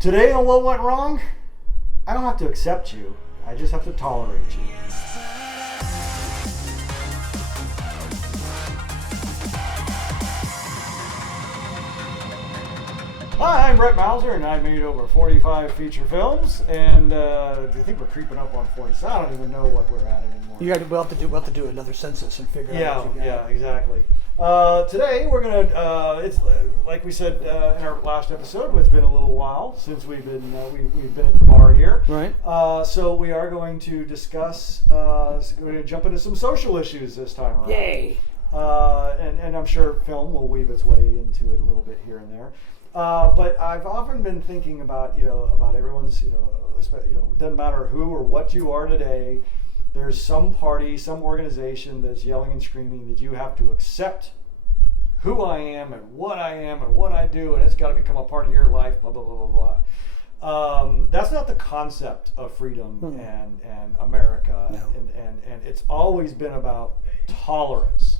Today on What Went Wrong, I don't have to accept you. I just have to tolerate you. Hi, I'm Brett Mauser, and I've made over 45 feature films, and I think we're creeping up on 40, so I don't even know what we're at anymore. We'll have to do another census and figure out what you got. Yeah, exactly. Today we're gonna. It's like we said in our last episode. It's been a little while since we've been at the bar here. Right. So we are going to discuss. We're going to jump into some social issues this time around. Yay! And I'm sure film will weave its way into it a little bit here and there. But I've often been thinking about everyone's doesn't matter who or what you are today. There's some party, some organization that's yelling and screaming that you have to accept who I am and what I do, and it's got to become a part of your life, blah, blah, blah, blah, blah. That's not the concept of freedom and America. No. And it's always been about tolerance,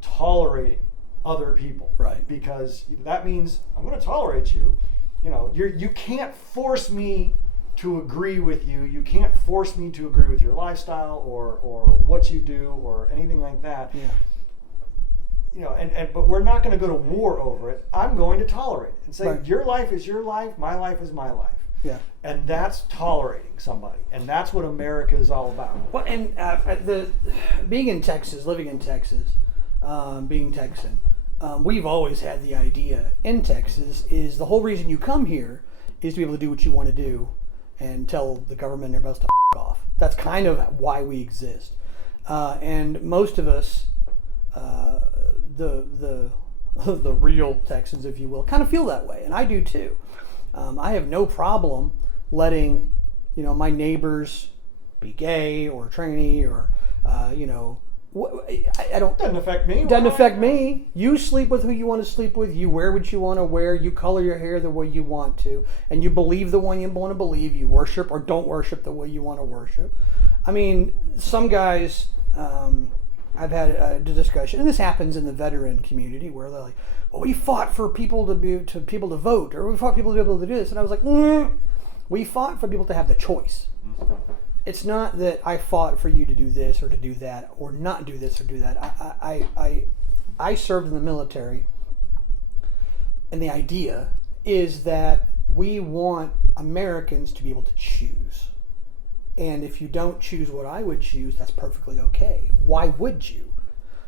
tolerating other people. Right. Because that means I'm going to tolerate you. You can't force me to agree with you. You can't force me to agree with your lifestyle or what you do or anything like that. Yeah. But we're not going to go to war over it. I'm going to tolerate it and say, right. Your life is your life, my life is my life. Yeah. And that's tolerating somebody. And that's what America is all about. Well, and being in Texas, living in Texas, being Texan, we've always had the idea in Texas is the whole reason you come here is to be able to do what you want to do and tell the government and everybody else to f*** off. That's kind of why we exist. And most of us, the real Texans, if you will, kind of feel that way, and I do too. I have no problem letting, my neighbors be gay or tranny or, I don't. Doesn't affect me. Doesn't affect me. You sleep with who you want to sleep with. You wear what you want to wear. You color your hair the way you want to, and you believe the one you want to believe. You worship or don't worship the way you want to worship. I mean, some guys. I've had a discussion, and this happens in the veteran community where they're like, "Well, we fought for people to vote, or we fought people to be able to do this," and I was like, "We fought for people to have the choice." It's not that I fought for you to do this or to do that or not do this or do that. I served in the military, and the idea is that we want Americans to be able to choose. And if you don't choose what I would choose, that's perfectly okay. Why would you?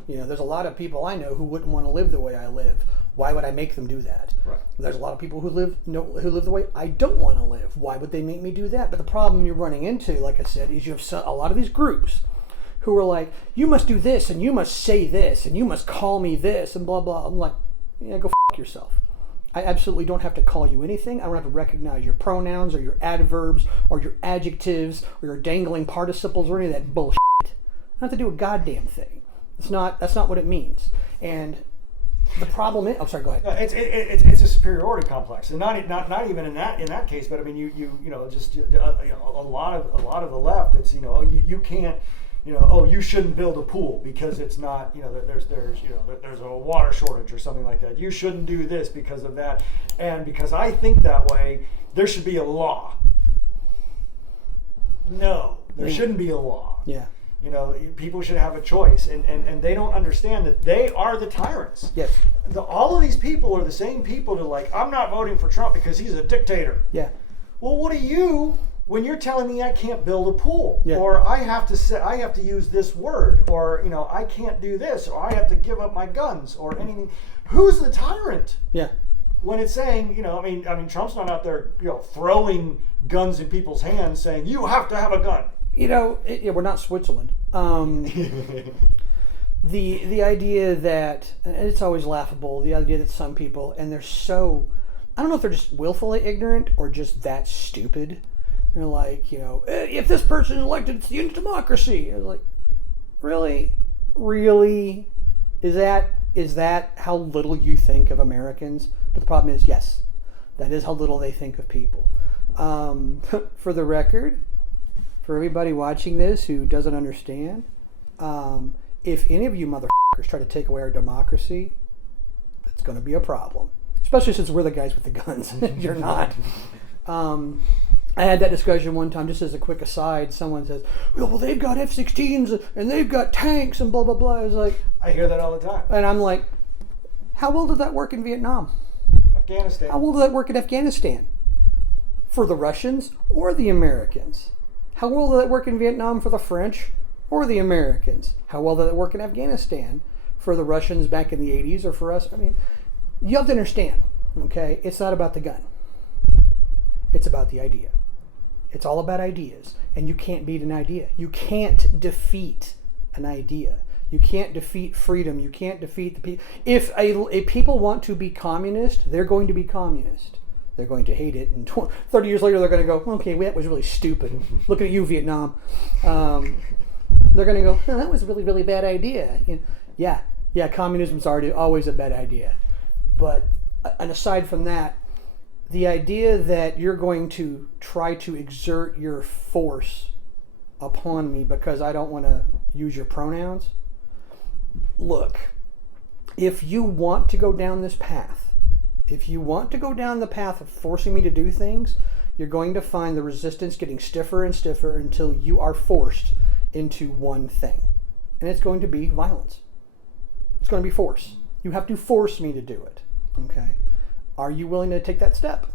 There's a lot of people I know who wouldn't want to live the way I live. Why would I make them do that? Right. There's a lot of people who live the way I don't want to live. Why would they make me do that? But the problem you're running into, like I said, is you have a lot of these groups who are like, you must do this, and you must say this, and you must call me this, and blah, blah. I'm like, yeah, go f*** yourself. I absolutely don't have to call you anything. I don't have to recognize your pronouns or your adverbs or your adjectives or your dangling participles or any of that bullshit. I don't have to do a goddamn thing. That's not what it means. And the problem is, sorry, go ahead. It's a superiority complex, and not even in that case. But I mean, a lot of the left. It's you can't. You shouldn't build a pool because it's not, there's a water shortage or something like that. You shouldn't do this because of that. And because I think that way, there should be a law. No, there shouldn't be a law. Yeah. People should have a choice, and they don't understand that they are the tyrants. Yes. All of these people are the same people that I'm not voting for Trump because he's a dictator. Yeah. Well, what are you when you're telling me I can't build a pool, yeah. or I have to use this word, or I can't do this, or I have to give up my guns, or anything? Who's the tyrant? Yeah. When it's saying, I mean, Trump's not out there, throwing guns in people's hands, saying you have to have a gun. We're not Switzerland. The idea that, and it's always laughable, the idea that some people, and they're so, I don't know if they're just willfully ignorant or just that stupid. They're like, if this person is elected, it's the end of democracy. I was like, really? Is that how little you think of Americans? But the problem is, yes, that is how little they think of people. For the record, for everybody watching this who doesn't understand, if any of you motherfuckers try to take away our democracy, it's going to be a problem. especially since we're the guys with the guns. You're not. I had that discussion one time, just as a quick aside. Someone says, well, they've got F-16s and they've got tanks and blah, blah, blah. I was like... I hear that all the time. And I'm like, how well did that work in Vietnam? Afghanistan. How well did that work in Afghanistan? For the Russians or the Americans? How well did that work in Vietnam for the French or the Americans? How well did it work in Afghanistan for the Russians back in the 80s or for us? I mean, you have to understand, okay? It's not about the gun. It's about the idea. It's all about ideas. And you can't beat an idea. You can't defeat an idea. You can't defeat freedom. You can't defeat the people. If people want to be communist, they're going to be communist. They're going to hate it. And 30 years later, they're going to go, okay, that was really stupid. Look at you, Vietnam. They're going to go, that was a really, really bad idea. You know, yeah, communism's always a bad idea. But and aside from that, the idea that you're going to try to exert your force upon me because I don't want to use your pronouns. Look, if you want to go down this path, if you want to go down the path of forcing me to do things, you're going to find the resistance getting stiffer and stiffer until you are forced into one thing. And it's going to be violence. It's going to be force. You have to force me to do it. Okay? Are you willing to take that step?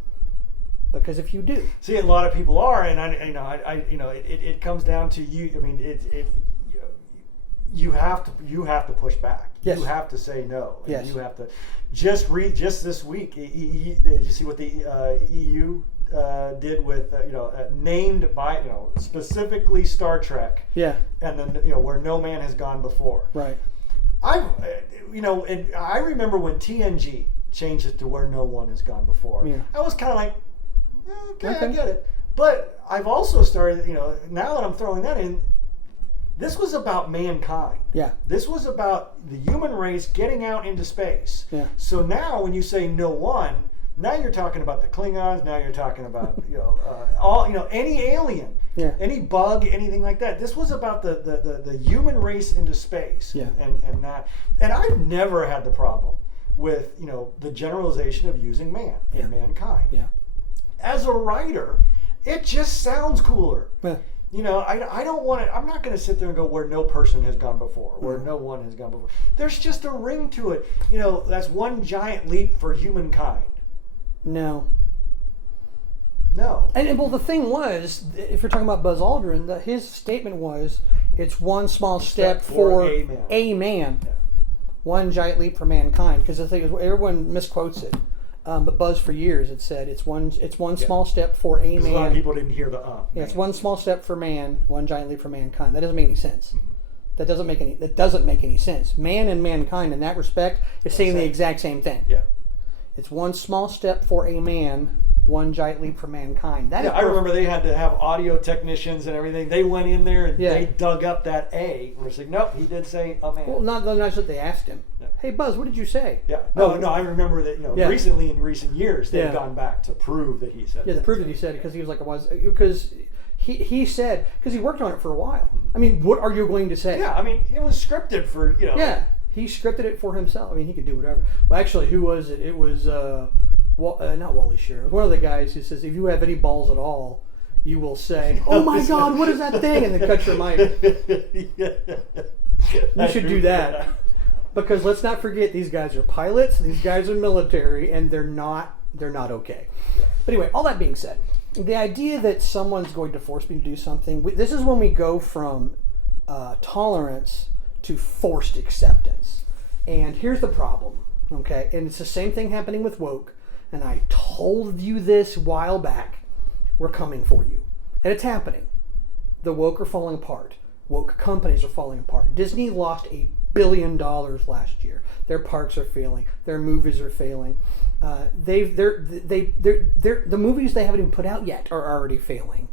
Because if you do, see, a lot of people are, and it comes down to you. I mean, you have to push back. Yes. You have to say no. And yes. You have to just this week. Did you see what the EU did with named by specifically Star Trek? Yeah. And then where no man has gone before. Right. And I remember when TNG changed it to where no one has gone before. Yeah. I was kind of like, okay, I get it. But I've also started, now that I'm throwing that in, this was about mankind. Yeah. This was about the human race getting out into space. Yeah. So now when you say no one, now you're talking about the Klingons, now you're talking about, any alien. Yeah. Any bug, anything like that. This was about the human race into space. Yeah. And I've never had the problem with the generalization of using man and mankind. Yeah. As a writer, it just sounds cooler. Yeah. I don't want to. I'm not going to sit there and go where no person has gone before, where no one has gone before. There's just a ring to it. That's one giant leap for humankind. No. And well, the thing was, if you're talking about Buzz Aldrin, his statement was, "It's one small step for a man, Yeah. one giant leap for mankind." Because the thing is, everyone misquotes it, but Buzz for years had said, "It's one small step for a man." A lot of people didn't hear the Yeah, it's one small step for man, one giant leap for mankind. That doesn't make any sense. Mm-hmm. That doesn't make any sense. Man and mankind, in that respect, is saying the exact same thing. Yeah. It's one small step for a man, one giant leap for mankind. I remember they had to have audio technicians and everything. They went in there and they dug up that A. We're saying, nope, he did say a man. Well, not that they asked him. Yeah. Hey, Buzz, what did you say? Yeah. No, I remember that. Recently in recent years, they've gone back to prove that he said. Yeah, to prove that he said it because he was like, because he said, because he worked on it for a while. I mean, what are you going to say? Yeah, I mean, it was scripted for Yeah, he scripted it for himself. I mean, he could do whatever. Well, actually, who was it? It was not Wally Shearer. One of the guys who says, if you have any balls at all, you will say, "Oh my God, what is that thing?" and then cut your mic. You should do that. Because let's not forget, these guys are pilots, these guys are military, and they're not okay. Yeah. But anyway, all that being said, the idea that someone's going to force me to do something, this is when we go from tolerance to forced acceptance. And here's the problem, okay? And it's the same thing happening with woke. And I told you this a while back. We're coming for you. And it's happening. The woke are falling apart. Woke companies are falling apart. Disney lost $1 billion last year. Their parks are failing. Their movies are failing. The movies they haven't even put out yet are already failing.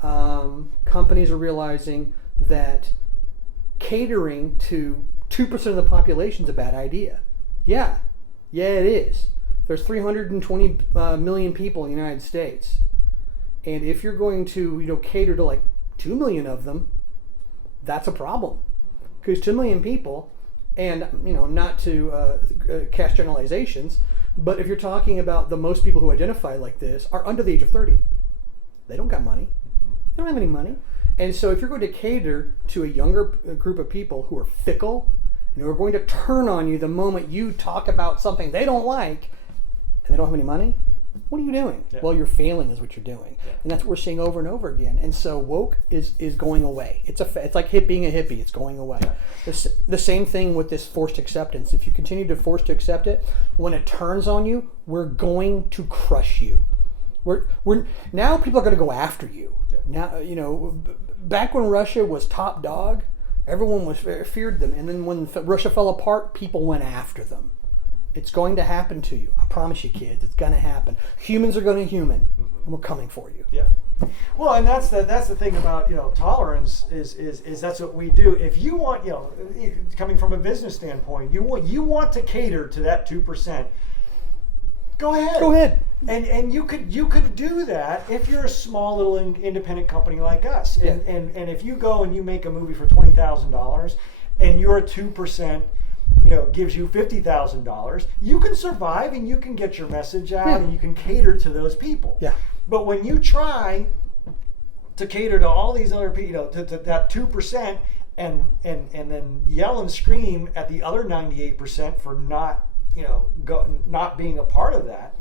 Companies are realizing that catering to 2% of the population is a bad idea. Yeah, it is. There's 320 million people in the United States. And if you're going to cater to like 2 million of them, that's a problem. Because 2 million people, and not to cast generalizations, But if you're talking about the most people who identify like this are under the age of 30, they don't got money. They don't have any money. And so if you're going to cater to a younger group of people who are fickle and who are going to turn on you the moment you talk about something they don't like and they don't have any money, what are you doing? Yeah. Well, you're failing is what you're doing. Yeah. And that's what we're seeing over and over again. And so woke is going away. It's like being a hippie. It's going away. Yeah. The same thing with this forced acceptance. If you continue to force to accept it, when it turns on you, we're going to crush you. We're now people are going to go after you. Yeah. Now, back when Russia was top dog, everyone feared them. And then when Russia fell apart, people went after them. It's going to happen to you. I promise you, kids. It's going to happen. Humans are going to human, and we're coming for you. Yeah. Well, and that's the thing about tolerance is that's what we do. If you want coming from a business standpoint, you want to cater to that 2%. Go ahead. Go ahead. And you could do that if you're a small little independent company like us. Yeah. And if you go and you make a movie for $20,000 and you're a 2%. Gives you $50,000, you can survive and you can get your message out and you can cater to those people. Yeah. But when you try to cater to all these other people, to that 2%, and then yell and scream at the other 98% for not being a part of that,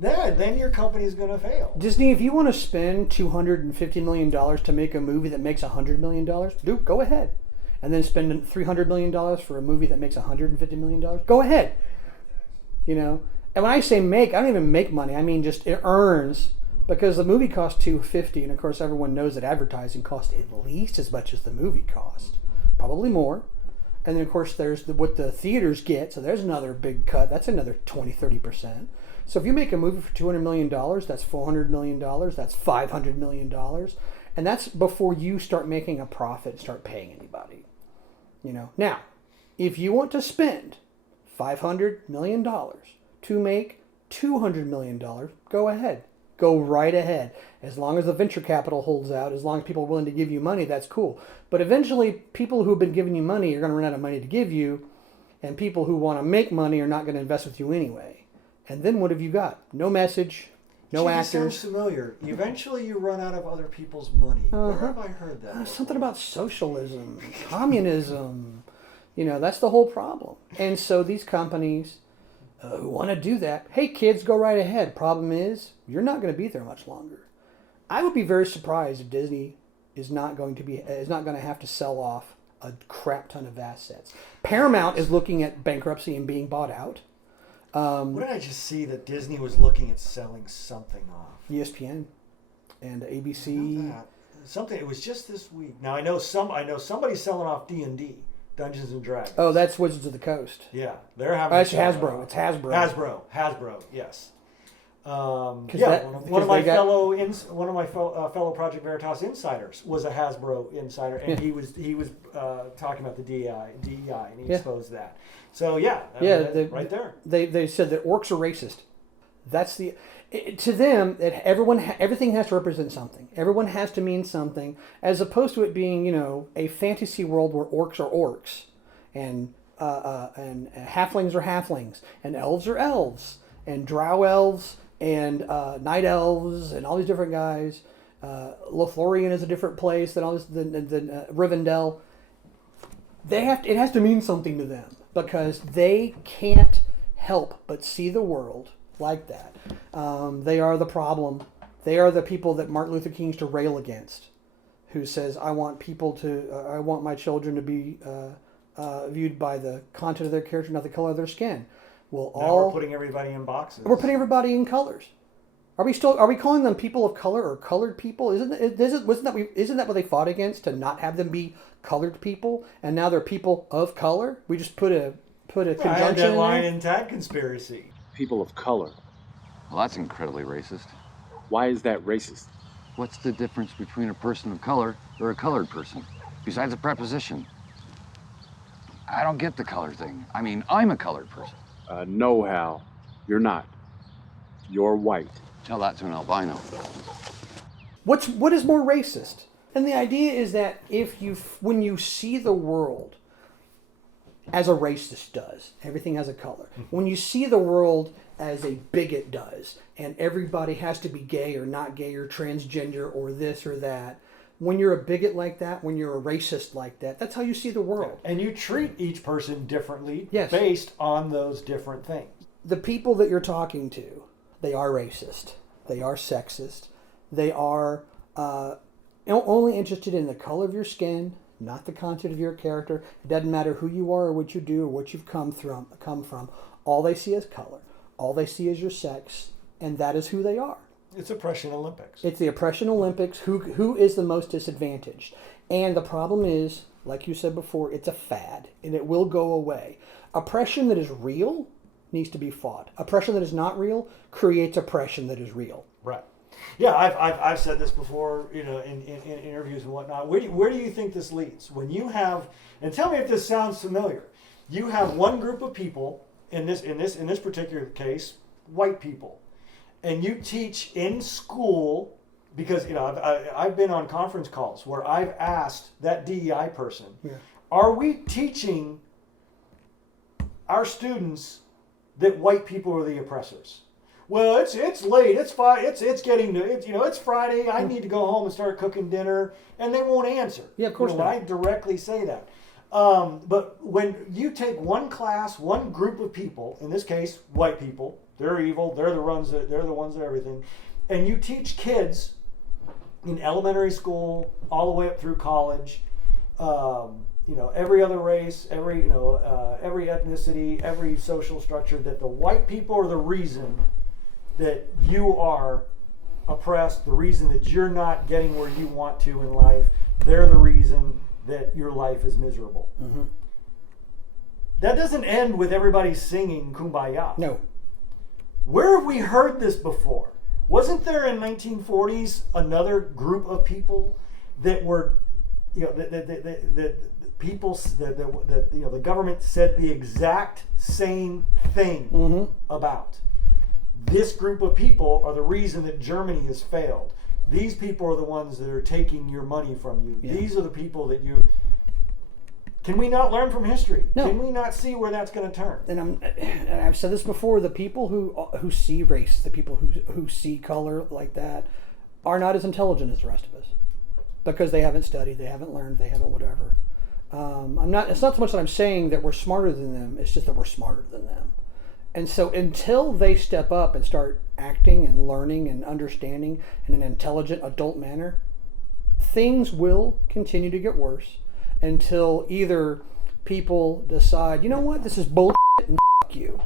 then your company is going to fail. Disney, if you want to spend $250 million to make a movie that makes $100 million, go ahead. And then spend $300 million for a movie that makes $150 million, go ahead. And when I say make, I don't even make money. I mean just it earns, because the movie costs $250, and of course everyone knows that advertising costs at least as much as the movie cost, probably more. And then of course there's what the theaters get, so there's another big cut. That's another 20-30%. So if you make a movie for $200 million, that's $400 million, that's $500 million, and that's before you start making a profit and start paying anybody. Now, if you want to spend $500 million to make $200 million, go ahead. Go right ahead. As long as the venture capital holds out, as long as people are willing to give you money, that's cool. But eventually, people who have been giving you money are going to run out of money to give you, and people who want to make money are not going to invest with you anyway. And then what have you got? No message, no Gee, actors. This sounds familiar. Eventually, you run out of other people's money. Where have I heard that? Something about socialism, communism. That's the whole problem. And so these companies who want to do that, hey kids, go right ahead. Problem is, you're not going to be there much longer. I would be very surprised if Disney is not going to have to sell off a crap ton of assets. Paramount is looking at bankruptcy and being bought out. What did I just see that Disney was looking at selling something off? ESPN and ABC. I know that. Something. It was just this week. Now I know somebody's selling off D&D, Dungeons and Dragons. Oh, that's Wizards of the Coast. Yeah, they're having. It's Hasbro. It's Hasbro. Hasbro. Yes. One that- of my fellow Project Veritas insiders was a Hasbro insider, and he was talking about the DEI, and he exposed that. So right there. They said that orcs are racist. That's to them that everything has to represent something. Everyone has to mean something, as opposed to it being a fantasy world where orcs are orcs, and halflings are halflings, and elves are elves, and drow elves, and night elves, and all these different guys. Lothlorien is a different place than Rivendell. It has to mean something to them, because they can't help but see the world like that. They are the problem. They are the people that Martin Luther King used to rail against, who says, I want my children to be viewed by the content of their character, not the color of their skin. We're putting everybody in boxes. We're putting everybody in colors. Are we calling them people of color or colored people? Isn't that what they fought against, to not have them be colored people? And now they're people of color. We just put a conjunction I had that in line there. in Tag Conspiracy. People of color. Well, that's incredibly racist. Why is that racist? What's the difference between a person of color or a colored person? Besides a preposition. I don't get the color thing. I mean, I'm a colored person. No, Hal. You're not. You're white. Tell that to an albino. What is more racist? And the idea is that when you see the world as a racist does. Everything has a color. When you see the world as a bigot does, and everybody has to be gay or not gay or transgender or this or that, when you're a bigot like that, when you're a racist like that, that's how you see the world. And you treat each person differently Yes. based on those different things. The people that you're talking to, they are racist. They are sexist. They are only interested in the color of your skin, not the content of your character. It doesn't matter who you are or what you do or what you've come from. All they see is color. All they see is your sex, and that is who they are. It's Oppression Olympics. It's the Oppression Olympics. Who is the most disadvantaged? And the problem is, like you said before, it's a fad, and it will go away. Oppression that is real needs to be fought. Oppression that is not real creates oppression that is real. Right. Yeah, I've said this before, in interviews and whatnot. Where do you think this leads? When you have, and tell me if this sounds familiar. You have one group of people in this particular case, white people, and you teach in school because I've been on conference calls where I've asked that DEI person, are we teaching our students that white people are the oppressors? Well, it's late. It's fine. It's getting to it's Friday. I need to go home and start cooking dinner, and they won't answer. Yeah, of course when not. I directly say that. But when you take one class, one group of people, in this case, white people, they're evil. They're the ones that everything, and you teach kids in elementary school all the way up through college. Every other race, every ethnicity, every social structure, that the white people are the reason that you are oppressed, the reason that you're not getting where you want to in life. They're the reason that your life is miserable. Mm-hmm. That doesn't end with everybody singing Kumbaya. No. Where have we heard this before? Wasn't there in 1940s another group of people that were, the government said the exact same thing about? This group of people are the reason that Germany has failed. These people are the ones that are taking your money from you. Yeah. These are the people that you... Can we not learn from history? No. Can we not see where that's going to turn? And I've said this before, the people who see race, the people who see color like that, are not as intelligent as the rest of us. Because they haven't studied, they haven't learned, they haven't whatever. It's not so much that I'm saying that we're smarter than them, it's just that we're smarter than them. And so until they step up and start acting and learning and understanding in an intelligent adult manner, things will continue to get worse until either people decide, you know what, this is bullshit and fuck you.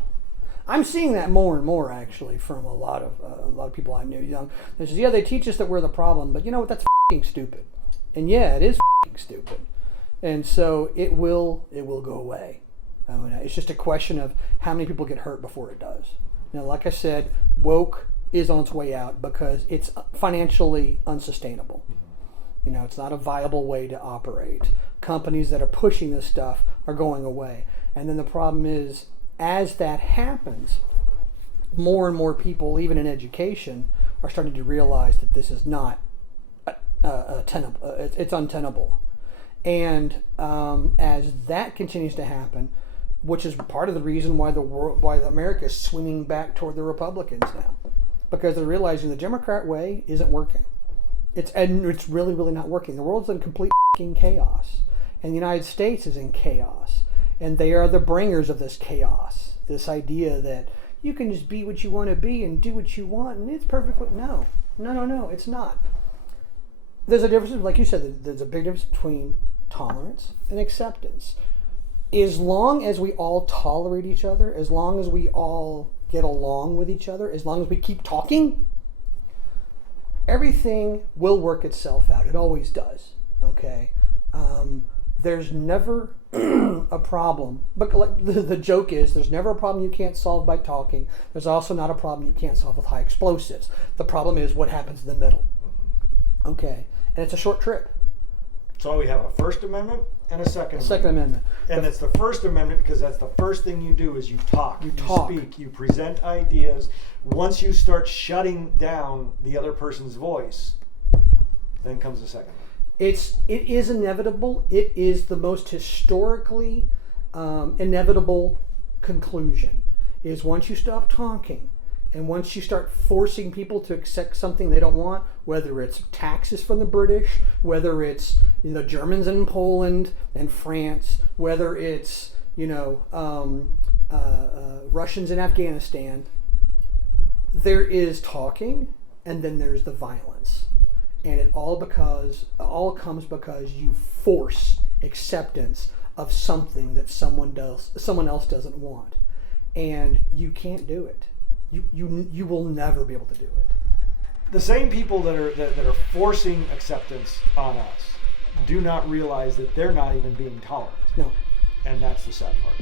I'm seeing that more and more actually from a lot of people I knew young. They says, yeah, they teach us that we're the problem, but you know what, that's fucking stupid. And yeah, it is fucking stupid. And so it will go away. I mean, it's just a question of how many people get hurt before it does. Now, like I said, woke is on its way out because it's financially unsustainable. It's not a viable way to operate. Companies that are pushing this stuff are going away. And then the problem is, as that happens, more and more people, even in education, are starting to realize that this is not tenable. It's untenable. And as that continues to happen, which is part of the reason why America is swinging back toward the Republicans now, because they're realizing the Democrat way isn't working. It's really, really not working. The world's in complete fucking chaos, and the United States is in chaos, and they are the bringers of this chaos. This idea that you can just be what you want to be and do what you want, and it's perfectly no, it's not. There's a difference, like you said. There's a big difference between tolerance and acceptance. As long as we all tolerate each other, as long as we all get along with each other, as long as we keep talking, everything will work itself out. It always does. Okay? There's never a problem. But like the joke is, there's never a problem you can't solve by talking. There's also not a problem you can't solve with high explosives. The problem is what happens in the middle. Okay? And it's a short trip. So we have a First Amendment and a Second Amendment. And it's the First Amendment because that's the first thing you do is you talk. You talk. Speak. You present ideas. Once you start shutting down the other person's voice, then comes the Second Amendment. It is inevitable. It is the most historically inevitable conclusion is once you stop talking and once you start forcing people to accept something they don't want, whether it's taxes from the British, whether it's the Germans in Poland and France, whether it's Russians in Afghanistan, there is talking and then there's the violence, and it all comes because you force acceptance of something that someone else doesn't want, and you can't do it. You will never be able to do it. The same people that are forcing acceptance on us do not realize that they're not even being tolerant. No. And that's the sad part.